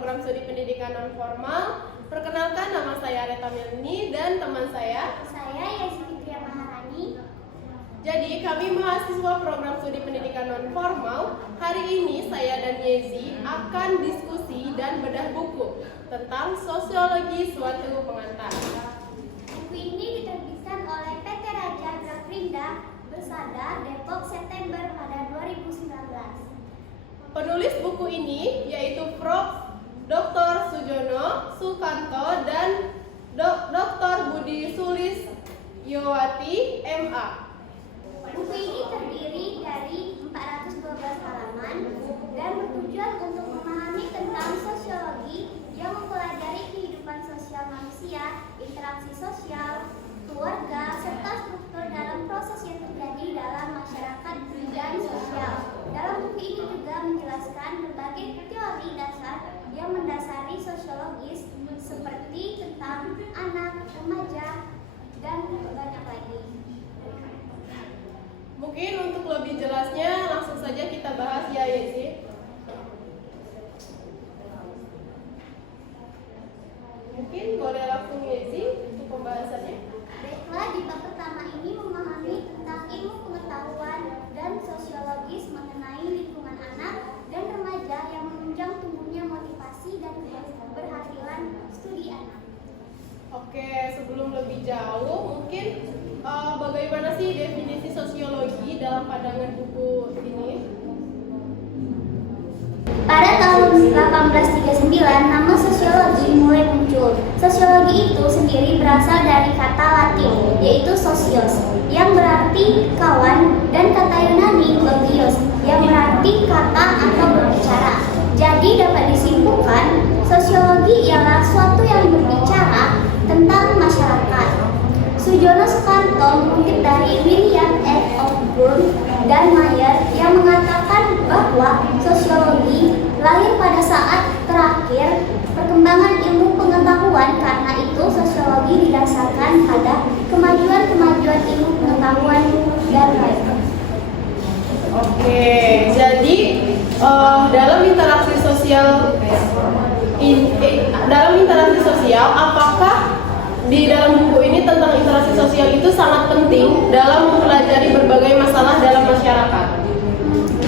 program studi pendidikan non formal. Perkenalkan, nama saya Reta Milni dan teman saya Yesi Fitria Maharani. Jadi kami mahasiswa program studi pendidikan non formal. Hari ini saya dan Yezi akan diskusi dan bedah buku tentang sosiologi suatu pengantar. Buku ini diterbitkan oleh PT Raja Grafrinda Bersada Depok September pada 2019. Penulis buku ini yaitu Prof. Dr. Sujono Sukanto dan Dr. Budi Sulis Yowati MA. Buku ini terdiri dari 412 halaman dan bertujuan untuk memahami tentang sosiologi yang mempelajari kehidupan sosial manusia, interaksi sosial, keluarga, serta struktur dalam proses yang terjadi dalam masyarakat dan sosial. Dalam buku ini juga menjelaskan berbagai teori dasar yang mendasari sosiologis seperti tentang anak, remaja, dan banyak lagi. Mungkin untuk lebih jelasnya langsung saja kita bahas ya Yesi. Mungkin boleh langsung Yesi untuk pembahasannya. Baiklah, di bab pertama ini memahami tentang ilmu pengetahuan dan sosiologis mengenai lingkungan anak dan remaja yang menunjang tumbuhnya motivasi dan keberhasilan studi anak. Oke, sebelum lebih jauh, mungkin bagaimana sih definisi sosiologi dalam pandangan buku ini? Pada tahun 1839, nama sosiologi mulai muncul. Sosiologi itu sendiri berasal dari kata Latin, yaitu sosios, yang berarti kawan, dan kata Yunani logios, yang berarti kata atau berbicara. Jadi dapat disimpulkan, sosiologi ialah suatu yang berbicara tentang masyarakat. Sujono Sukanto mengutip dari William F. Osborne dan Mayer yang mengatakan bahwa sosiologi lahir pada saat terakhir perkembangan ilmu pengetahuan. Karena itu sosiologi didasarkan pada kemajuan-kemajuan ilmu pengetahuan dan lain. Oke, jadi dalam interaksi sosial, apakah di dalam buku ini tentang interaksi sosial itu sangat penting dalam mempelajari berbagai masalah dalam masyarakat?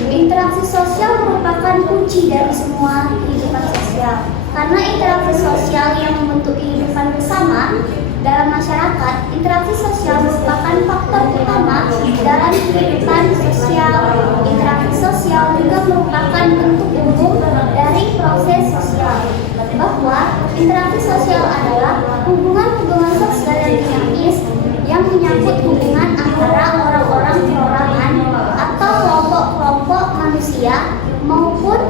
Interaksi sosial merupakan kunci dari semua kehidupan sosial. Karena interaksi sosial yang membentuk kehidupan bersama dalam masyarakat, interaksi sosial merupakan faktor utama dalam kehidupan sosial. Interaksi sosial juga merupakan bentuk umum dari proses sosial. Bahwa interaksi sosial adalah hubungan-hubungan sosial yang dinamis yang menyangkut hubungan antara orang-orang perorangan atau kelompok-kelompok manusia maupun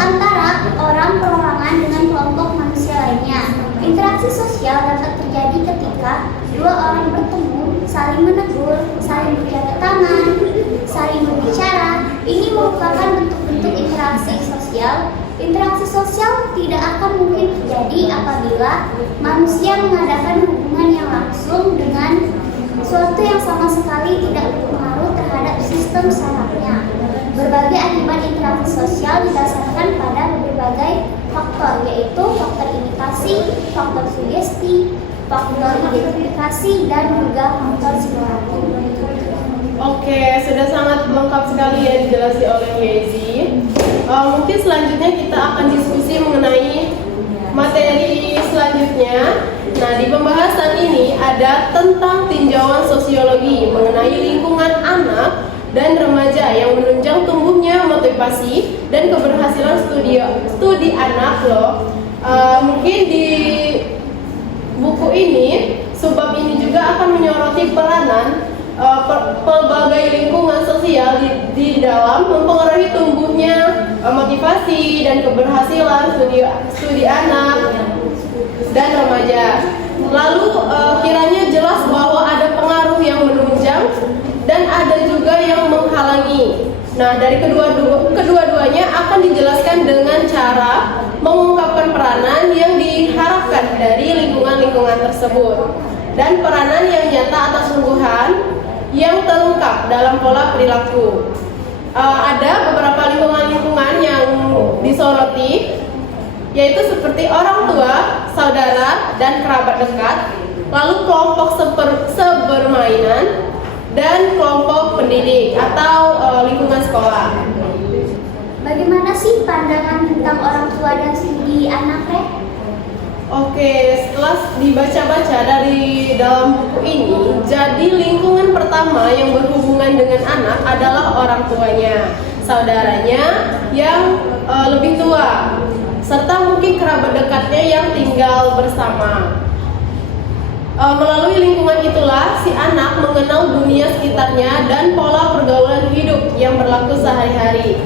antara orang perorangan dengan kelompok manusia lainnya. Interaksi sosial dapat terjadi ketika dua orang bertemu, saling menegur, saling berjabat tangan, saling berbicara. Ini merupakan bentuk-bentuk interaksi sosial. Interaksi sosial tidak akan mungkin terjadi apabila manusia mengadakan hubungan yang langsung dengan suatu yang sama sekali tidak berpengaruh terhadap sistem sarafnya. Berbagai akibat interaksi sosial didasarkan pada berbagai faktor, yaitu faktor imitasi, faktor sugesti, faktor identifikasi, dan juga faktor simulasi. Oke, sudah sangat lengkap sekali ya dijelaskan oleh Yezi. Mungkin selanjutnya kita akan diskusi mengenai materi selanjutnya. Nah, di pembahasan ini ada tentang tinjauan sosiologi mengenai lingkungan anak dan remaja yang menunjang tumbuhnya motivasi dan keberhasilan studi anak loh. Mungkin di buku ini, subbab ini juga akan menyoroti peranan pelbagai lingkungan sosial di dalam mempengaruhi tumbuhnya motivasi dan keberhasilan studi anak dan remaja. Lalu kiranya jelas bahwa ada pengaruh yang menunjang dan ada juga yang menghalangi. Nah, dari kedua-duanya akan dijelaskan dengan cara mengungkapkan peranan yang diharapkan dari lingkungan-lingkungan tersebut dan peranan yang nyata atau sungguhan yang terungkap dalam pola perilaku. Ada beberapa lingkungan-lingkungan yang disoroti yaitu seperti orang tua, saudara, dan kerabat dekat, lalu kelompok sebermainan, dan kelompok pendidik atau lingkungan sekolah. Bagaimana sih pandangan tentang orang tua dan studi anak, Rek? Oke, setelah dibaca-baca dari dalam buku ini, jadi lingkungan pertama yang berhubungan dengan anak adalah orang tuanya, saudaranya yang lebih tua, serta mungkin kerabat dekatnya yang tinggal bersama. Melalui lingkungan itulah si anak mengenal dunia sekitarnya dan pola pergaulan hidup yang berlaku sehari-hari.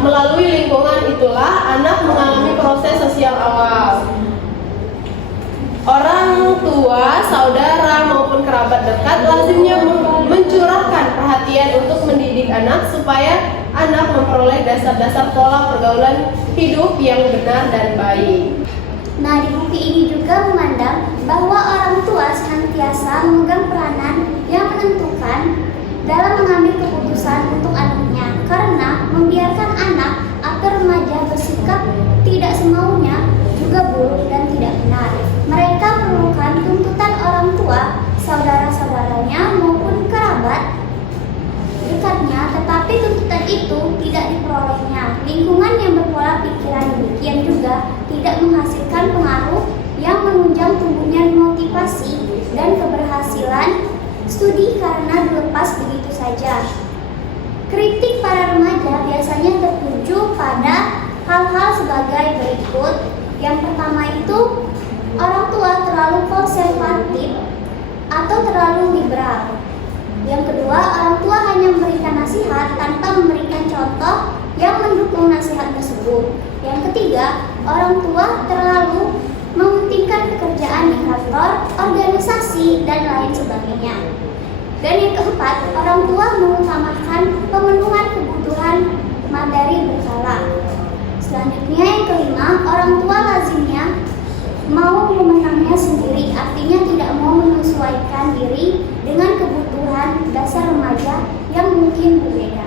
Melalui lingkungan itulah anak mengalami proses sosial awal. Orang tua, saudara maupun kerabat dekat lazimnya mencurahkan perhatian untuk mendidik anak supaya anak memperoleh dasar-dasar pola pergaulan hidup yang benar dan baik. Nah, di buku ini juga memandang bahwa orang tua senantiasa memegang peranan yang menentukan dalam mengambil keputusan untuk anaknya, karena membiarkan anak atau remaja bersikap tidak semaunya juga buruk dan tidak benar. Mereka memerlukan tuntutan orang tua, saudara-saudaranya maupun kerabat dekatnya, tetapi tuntutan itu tidak diperolehnya. Lingkungan yang berpola pikiran demikian juga tidak menghasilkan pengaruh yang menunjang tumbuhnya motivasi dan keberhasilan studi karena dilepas begitu saja. Kritik para remaja biasanya tertuju pada hal-hal sebagai berikut. Yang pertama itu, orang tua terlalu konservatif atau terlalu liberal. Yang kedua, orang tua hanya memberikan nasihat tanpa memberikan contoh yang mendukung nasihat tersebut. Yang ketiga, orang tua terlalu mementingkan pekerjaan di kantor, organisasi, dan lain sebagainya. Dan yang keempat, orang tua mengutamakan pemenuhan kebutuhan materi berkala. Selanjutnya yang kelima, orang tua lazimnya mau memenangnya sendiri, artinya tidak mau menyesuaikan diri dengan kebutuhan dasar remaja yang mungkin berbeda.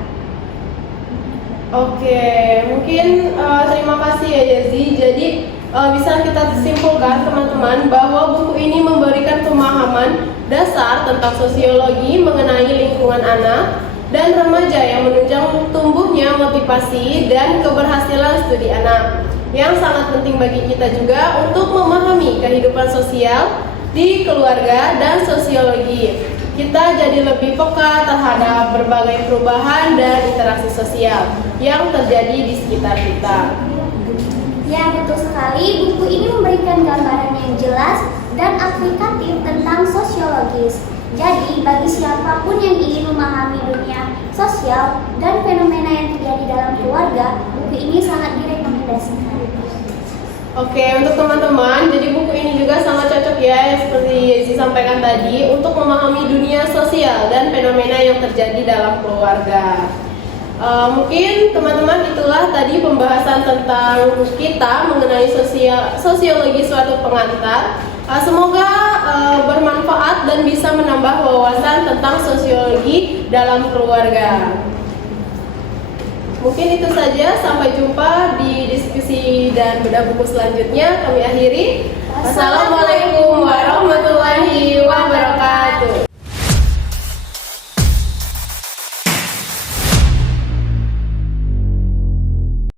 Oke, mungkin terima kasih ya Yazi. Jadi bisa kita simpulkan teman-teman bahwa buku ini memberikan pemahaman dasar tentang sosiologi mengenai lingkungan anak dan remaja yang menunjang tumbuhnya motivasi dan keberhasilan studi anak. Yang sangat penting bagi kita juga untuk memahami kehidupan sosial di keluarga dan sosiologi. Kita jadi lebih peka terhadap berbagai perubahan dan interaksi sosial yang terjadi di sekitar kita. Ya, betul sekali. Buku ini memberikan gambaran yang jelas dan aplikatif tentang sosiologis. Jadi, bagi siapapun yang ingin memahami dunia sosial dan fenomena yang terjadi dalam keluarga, buku ini sangat direkomendasikan. Oke, untuk teman-teman, jadi buku ini juga sangat cocok ya, seperti Yezi sampaikan tadi, untuk memahami dunia sosial dan fenomena yang terjadi dalam keluarga. Mungkin teman-teman itulah tadi pembahasan tentang kita mengenai sosiologi suatu pengantar. Semoga bermanfaat dan bisa menambah wawasan tentang sosiologi dalam keluarga. Mungkin itu saja, sampai jumpa di diskusi dan bedah buku selanjutnya. Kami akhiri. Wassalamualaikum